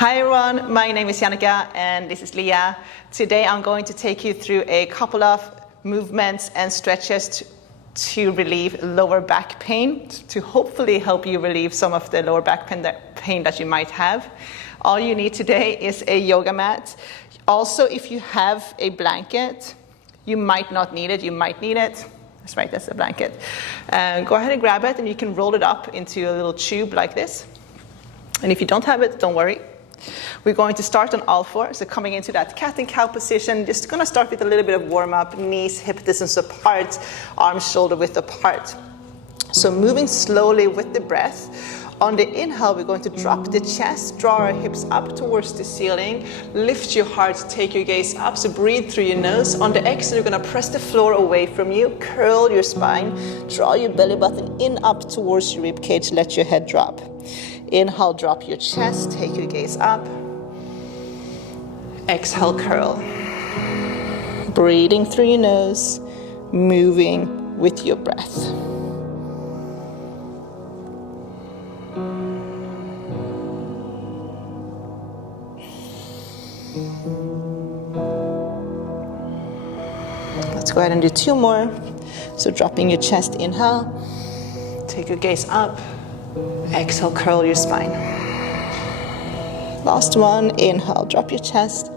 Hi everyone, my name is Jannica and this is Leah. Today I'm going to take you through a couple of movements and stretches to relieve lower back pain, to hopefully help you relieve some of the lower back pain that you might have. All you need today is a yoga mat. Also, if you have a blanket, you might not need it, you might need it. That's right, that's a blanket. Go ahead and grab it and you can roll it up into a little tube like this. And if you don't have it, don't worry. We're going to start on all fours, so coming into that cat and cow position. Just going to start with a little bit of warm up, knees hip distance apart, arms shoulder width apart. So moving slowly with the breath. On the inhale, we're going to drop the chest, draw our hips up towards the ceiling, lift your heart, take your gaze up, so breathe through your nose. On the exhale, you're going to press the floor away from you, curl your spine, draw your belly button in up towards your rib cage, let your head drop. Inhale, drop your chest, take your gaze up. Exhale, curl. Breathing through your nose, moving with your breath. Let's go ahead and do two more. So dropping your chest, inhale. Take your gaze up. Exhale, curl your spine. Last one, inhale, drop your chest.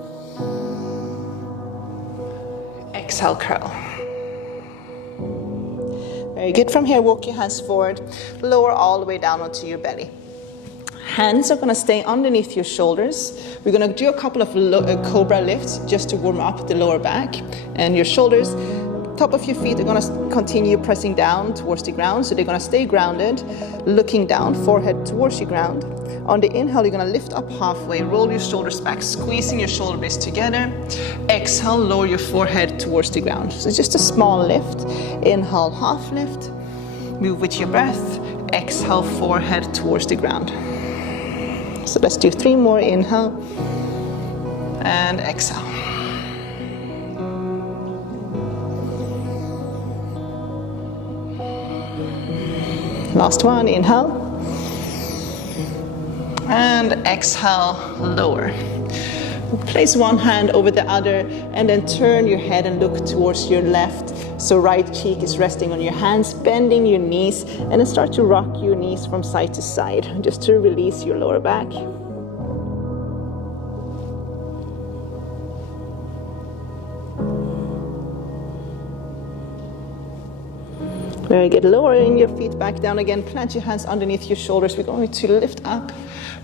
Exhale, curl. Very good. From here, walk your hands forward, lower all the way down onto your belly. Hands are going to stay underneath your shoulders. We're going to do a couple of Cobra Lifts just to warm up the lower back and your shoulders. Top of your feet are going to continue pressing down towards the ground, so they're going to stay grounded, looking down, forehead towards the ground. On the inhale, you're going to lift up halfway, roll your shoulders back, squeezing your shoulder blades together. Exhale, lower your forehead towards the ground. So just a small lift. Inhale, half lift. Move with your breath. Exhale, forehead towards the ground. So let's do three more. Inhale and exhale. Last one, inhale. And exhale, lower. Place one hand over the other and then turn your head and look towards your left. So right cheek is resting on your hands, bending your knees, and then start to rock your knees from side to side, just to release your lower back. Very good. Lowering your feet back down again. Plant your hands underneath your shoulders. We're going to lift up,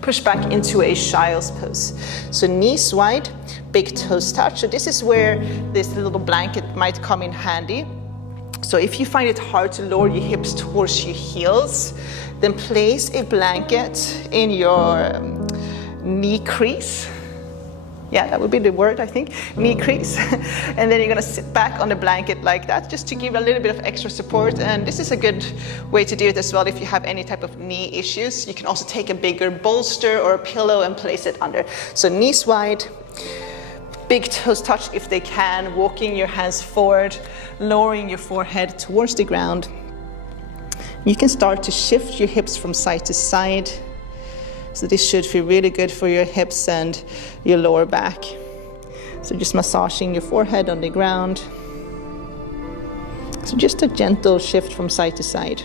push back into a child's pose. So knees wide, big toes touch. So this is where this little blanket might come in handy. So if you find it hard to lower your hips towards your heels, then place a blanket in your knee crease. Yeah, that would be the word, I think, knee crease. And then you're gonna sit back on the blanket like that, just to give a little bit of extra support. And this is a good way to do it as well if you have any type of knee issues. You can also take a bigger bolster or a pillow and place it under. So knees wide, big toes touch if they can, walking your hands forward, lowering your forehead towards the ground. You can start to shift your hips from side to side. So this should feel really good for your hips and your lower back. So just massaging your forehead on the ground. So just a gentle shift from side to side.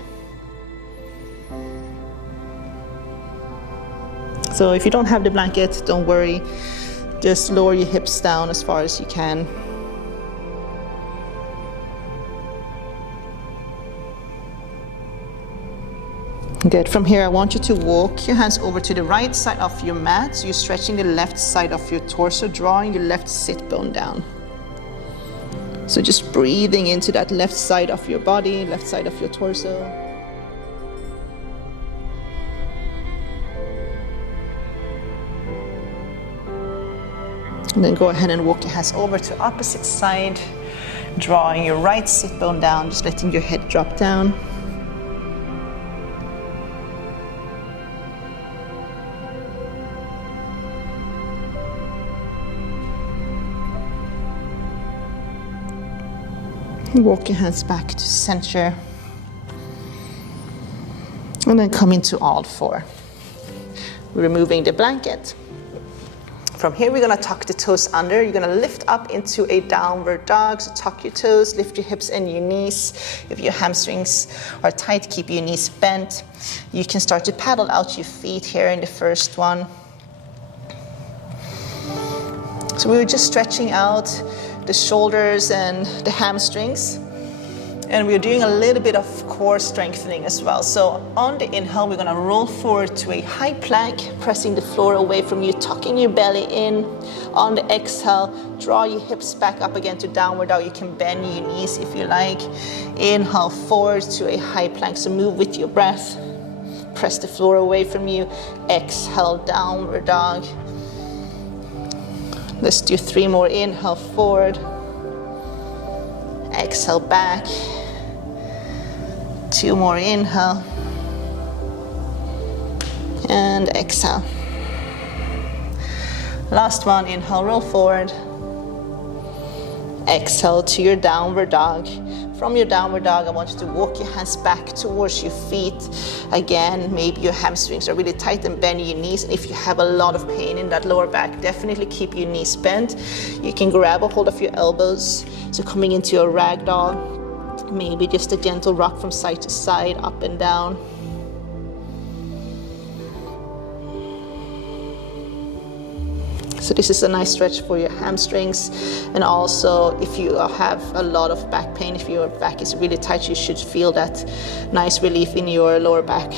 So if you don't have the blanket, don't worry. Just lower your hips down as far as you can. Good. From here, I want you to walk your hands over to the right side of your mat. So you're stretching the left side of your torso, drawing your left sit bone down. So just breathing into that left side of your body, left side of your torso. And then go ahead and walk your hands over to opposite side, drawing your right sit bone down, just letting your head drop down. Walk your hands back to center. And then come into all four. Removing the blanket. From here, we're gonna tuck the toes under. You're gonna lift up into a downward dog. So tuck your toes, lift your hips and your knees. If your hamstrings are tight, keep your knees bent. You can start to paddle out your feet here in the first one. So we were just stretching out the shoulders and the hamstrings. And we're doing a little bit of core strengthening as well. So on the inhale, we're gonna roll forward to a high plank, pressing the floor away from you, tucking your belly in. On the exhale, draw your hips back up again to downward dog. You can bend your knees if you like. Inhale forward to a high plank, so move with your breath. Press the floor away from you. Exhale, downward dog. Let's do 3 more. Inhale forward. Exhale back. 2 more. Inhale. And exhale. Last one. Inhale, roll forward. Exhale to your downward dog. From your downward dog, I want you to walk your hands back towards your feet. Again, maybe your hamstrings are really tight and bend your knees. And if you have a lot of pain in that lower back, definitely keep your knees bent. You can grab a hold of your elbows. So coming into a rag doll, maybe just a gentle rock from side to side, up and down. So this is a nice stretch for your hamstrings. And also if you have a lot of back pain, if your back is really tight, you should feel that nice relief in your lower back.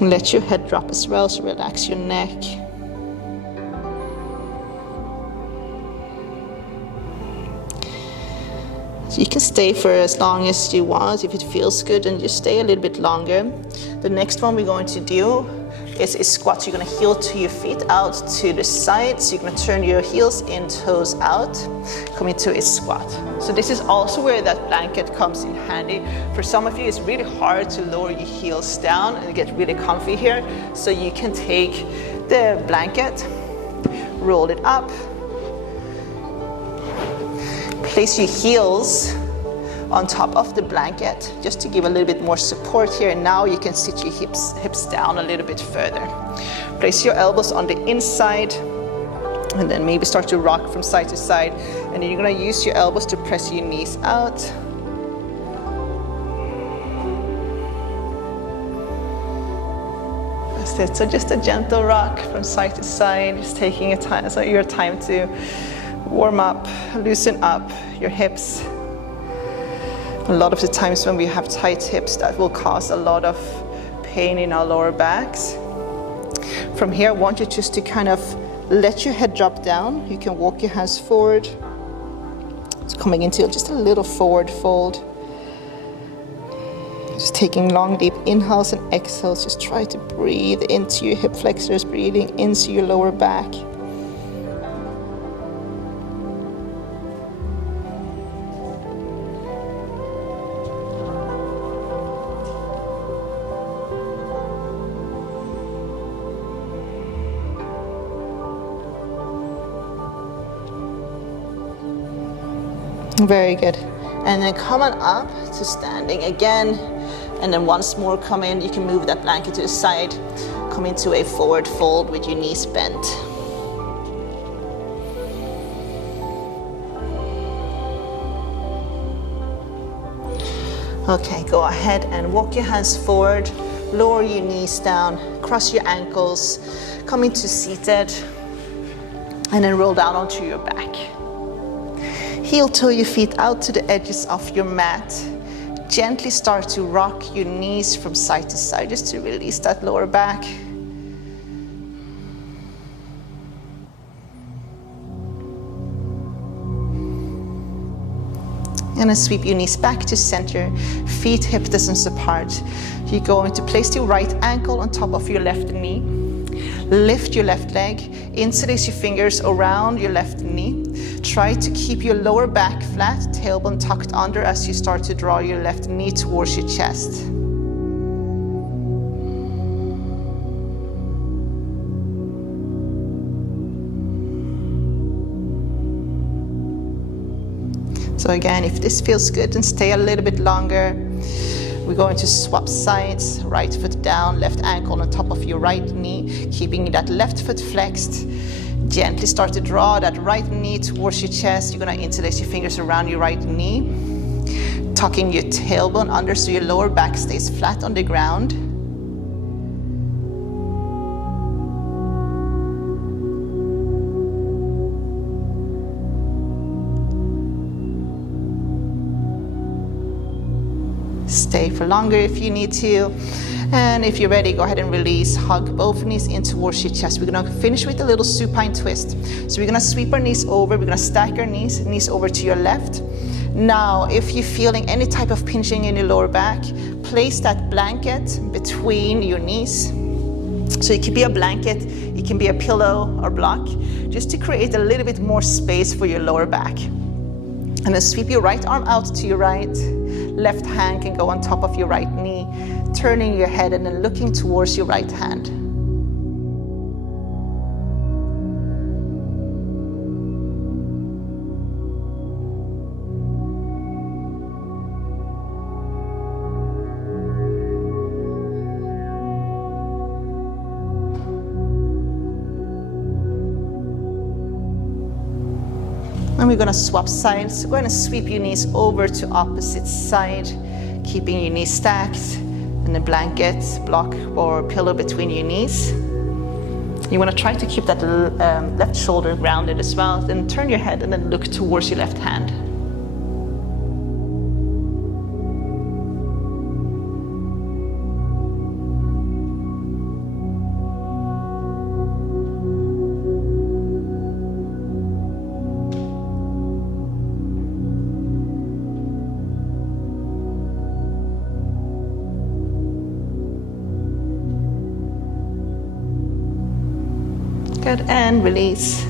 Let your head drop as well, so relax your neck. So you can stay for as long as you want. If it feels good, and just stay a little bit longer. The next one we're going to do is a squat. You're gonna heel to your feet out to the side. So you're gonna turn your heels in, toes out, come into a squat. So this is also where that blanket comes in handy. For some of you, it's really hard to lower your heels down and get really comfy here. So you can take the blanket, roll it up, place your heels on top of the blanket just to give a little bit more support here. And now you can sit your hips down a little bit further. Place your elbows on the inside and then maybe start to rock from side to side. And then you're gonna use your elbows to press your knees out. That's it. So just a gentle rock from side to side, just taking your time to warm up, loosen up your hips. A lot of the times when we have tight hips, that will cause a lot of pain in our lower backs. From here, I want you just to kind of let your head drop down. You can walk your hands forward. It's coming into just a little forward fold. Just taking long, deep inhales and exhales. Just try to breathe into your hip flexors, breathing into your lower back. Very good. And then come on up to standing again. And then once more come in. You can move that blanket to the side. Come into a forward fold with your knees bent. Okay, go ahead and walk your hands forward. Lower your knees down. Cross your ankles. Come into seated. And then roll down onto your back. Heel toe your feet out to the edges of your mat. Gently start to rock your knees from side to side just to release that lower back. And then sweep your knees back to center, feet hip distance apart. You're going to place your right ankle on top of your left knee. Lift your left leg, interlace your fingers around your left knee. Try to keep your lower back flat, tailbone tucked under as you start to draw your left knee towards your chest. So again, if this feels good, then stay a little bit longer. We're going to swap sides, right foot down, left ankle on top of your right knee, keeping that left foot flexed. Gently start to draw that right knee towards your chest. You're gonna interlace your fingers around your right knee, tucking your tailbone under so your lower back stays flat on the ground. Stay for longer if you need to. And if you're ready, go ahead and release. Hug both knees in towards your chest. We're gonna finish with a little supine twist. So we're gonna sweep our knees over. We're gonna stack our knees over to your left. Now, if you're feeling any type of pinching in your lower back, place that blanket between your knees. So it could be a blanket, it can be a pillow or block, just to create a little bit more space for your lower back. And then sweep your right arm out to your right. Left hand can go on top of your right knee, turning your head and then looking towards your right hand. And we're gonna swap sides. Go ahead and sweep your knees over to opposite side, keeping your knees stacked and a blanket, block or pillow between your knees. You wanna try to keep that left shoulder grounded as well. Then turn your head and then look towards your left hand. Good, and release.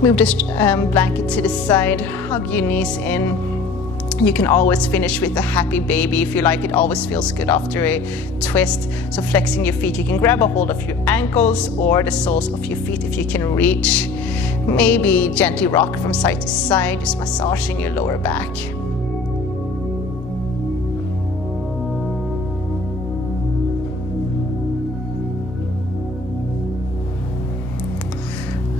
Move this blanket to the side, hug your knees in. You can always finish with a happy baby if you like. It always feels good after a twist. So flexing your feet, you can grab a hold of your ankles or the soles of your feet if you can reach. Maybe gently rock from side to side, just massaging your lower back.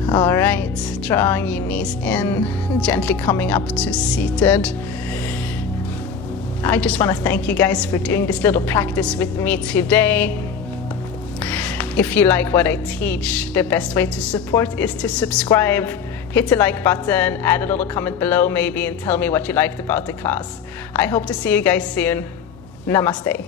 All right, drawing your knees in, gently coming up to seated. I just want to thank you guys for doing this little practice with me today. If you like what I teach, the best way to support is to subscribe, hit the like button, add a little comment below maybe, and tell me what you liked about the class. I hope to see you guys soon. Namaste.